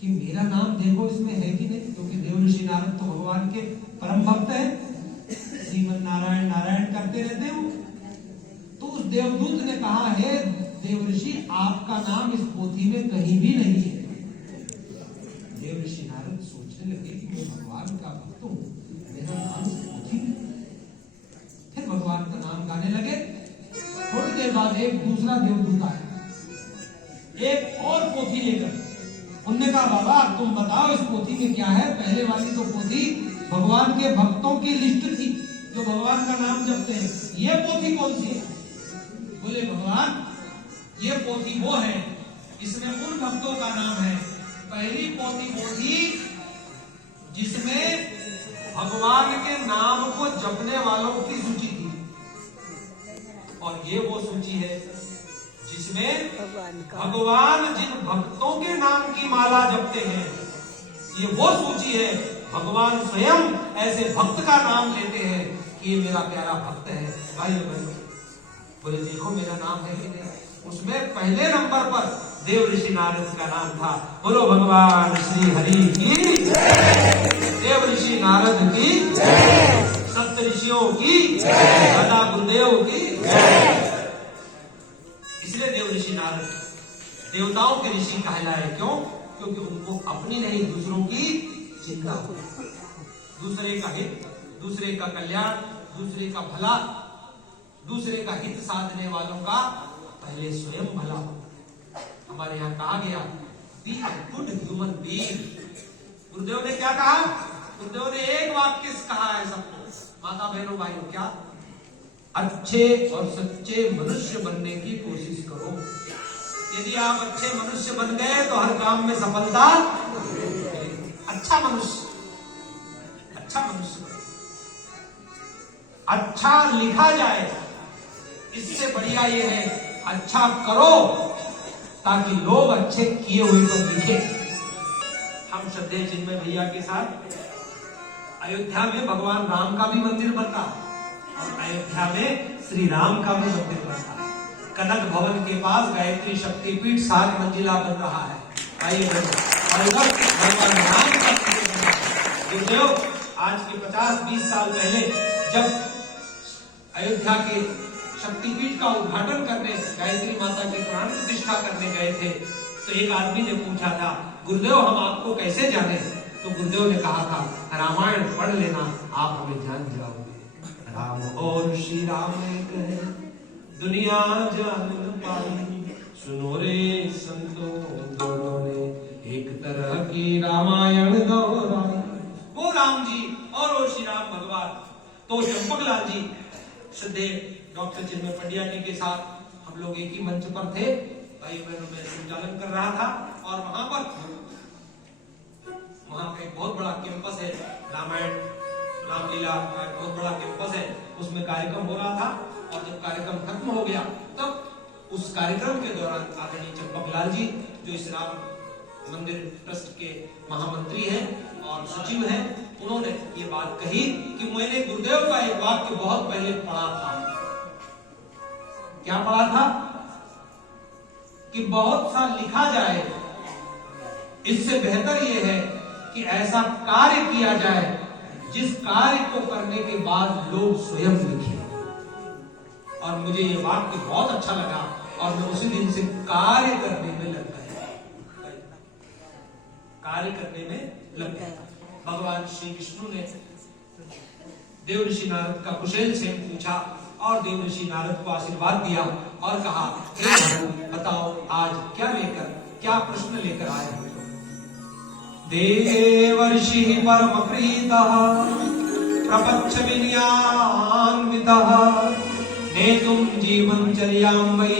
कि मेरा नाम देखो इसमें है कि नहीं, क्योंकि देव ऋषि नारद तो भगवान के परम भक्त हैं, श्रीमन नारायण नारायण करते रहते हो। तो उस देवदूत ने कहा, है देव ऋषि आपका नाम इस पोथी में कहीं भी नहीं है। देव ऋषि नारद सोचने लगे कि मैं भगवान का भक्त हूं, मेरा नाम इस पोथी में। फिर भगवान का नाम गाने लगे। थोड़ी देर बाद एक दूसरा देवदूत आया, एक और पोथी लेकर। उन्होंने कहा, बाबा तुम बताओ इस पोथी में क्या है। पहले वाली तो पोथी भगवान के भक्तों की लिस्ट थी जो भगवान का नाम जपते हैं, ये पोथी कौन सी है? बोले, भगवान ये पोथी वो है, इसमें उन भक्तों का नाम है। पहली पोथी वो थी जिसमें भगवान के नाम को जपने वालों की सूची थी, और ये वो सूची है जिसमें भगवान जिन भक्तों के नाम की माला जपते हैं, ये वो सूची है। भगवान स्वयं ऐसे भक्त का नाम लेते हैं कि ये मेरा प्यारा भक्त है। भाइयों बहनों, बोले देखो मेरा नाम है कि नहीं। उसमें पहले नंबर पर देव ऋषि नारद का नाम था। बोलो भगवान श्री हरि की जय, देव ऋषि नारद की जय, सप्त ऋषियों की जय, दादा गुरुदेव की जय। इसलिए देव ऋषि नारद देवताओं के ऋषि कहलाए। क्यों? क्योंकि उनको अपनी नहीं दूसरों की चिंता हो, दूसरे का हित, दूसरे का कल्याण, दूसरे का भला, दूसरे का हित साधने वालों का पहले स्वयं भला हो। हमारे यहाँ कहा गया, be a good human being. गुरुदेव ने क्या कहा? गुरुदेव ने एक वाक्य कहा है सबको, माता बहनों भाइयों, क्या? अच्छे और सच्चे मनुष्य बनने की कोशिश करो। यदि आप अच्छे मनुष्य बन गए तो हर काम में सफलता। अच्छा मनुष्य, अच्छा मनुष्य, अच्छा लिखा जाए, इससे बढ़िया ये है अच्छा करो ताकि लोग अच्छे किए हुए पर लिखे। हम श्रद्धेय चिन्मय भैया के साथ अयोध्या में भगवान राम का भी मंदिर बनता और अयोध्या में श्री राम का भी मंदिर बनता। कनक भवन के पास गायत्री शक्तिपीठ 7 मंजिला बन रहा है। आइए और उधर भगवान राम का मंदिर बन रहा है। गुरुदेव आज के 50-20 साल पहले जब अयोध्या के शक्तिपीठ का उद्घाटन करने गायत्री माता की प्राण प्रतिष्ठा करने गए थे, तो एक आदमी ने पूछा था, गुरुदेव हम आपको कैसे जाने? तो गुरुदेव ने कहा था, रामायण पढ़ लेना, आप हमें जान जाओगे। राम और श्री राम एक है, दुनिया जान न पाई, सुनो रे संतों दोनों ने एक तरह की रामायण दोहराई। वो राम जी और वो श्री राम भगवान। तो चंपकलाल जी श्रद्धेय डॉक्टर चिन्मय पंड्या जी के साथ हम लोग एक ही मंच पर थे। भाई बहनों में संचालन कर रहा था और वहां पे एक बहुत बड़ा कैंपस है, रामायण रामलीला का बहुत बड़ा कैंपस है, उसमें कार्यक्रम हो रहा था। और जब कार्यक्रम खत्म हो गया तब उस कार्यक्रम के दौरान आदरणीय चंपकलाल जी जो इस राम मंदिर ट्रस्ट के महामंत्री हैं और सचिव हैं, उन्होंने ये बात कही कि मैंने गुरुदेव का एक वाक्य बहुत पहले पढ़ा था। क्या पढ़ा था? कि बहुत सा लिखा जाए, इससे बेहतर यह है कि ऐसा कार्य किया जाए जिस कार्य को करने के बाद लोग स्वयं लिखें। और मुझे ये वाक्य बहुत अच्छा लगा और मैं उसी दिन से कार्य करने में लग गया, कार्य करने में लग गया। भगवान श्री विष्णु ने देव ऋषि नारद का कुशल क्षेम पूछा और देव ऋषि नारद को आशीर्वाद दिया और कहा, बताओ आज क्या प्रश्न लेकर आए हो? देवर्षि परम प्रीतः प्रपच्छ विनयान्वितः नेतुम जीवनचर्यां वै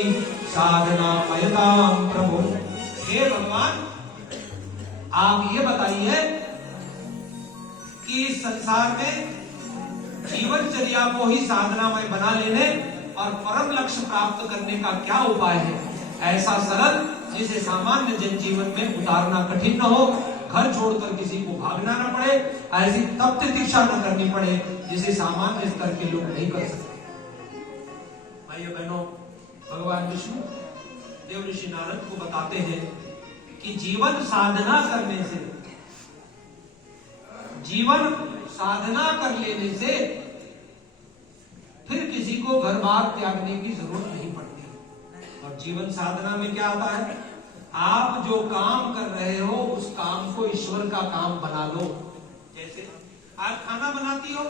साधनामयतां प्रभु। हे भगवान, आप ये बताइए कि इस संसार में जीवनचर्या को ही साधनामय बना लेने और परम लक्ष्य प्राप्त करने का क्या उपाय है? ऐसा सरल जिसे सामान्य जनजीवन में उतारना कठिन न हो, घर छोड़कर किसी को भागना न पड़े, ऐसी तप तितिक्षा न करनी पड़े जिसे सामान्य स्तर के लोग नहीं कर सकते। भाइयों बहनों, भगवान विष्णु देव ऋषि नारद को बताते हैं कि जीवन साधना करने से, जीवन साधना कर लेने से फिर किसी को घर बार त्यागने की जरूरत नहीं पड़ती। और जीवन साधना में क्या आता है, आप जो काम कर रहे हो उस काम को ईश्वर का काम बना लो। जैसे आज खाना बनाती हो,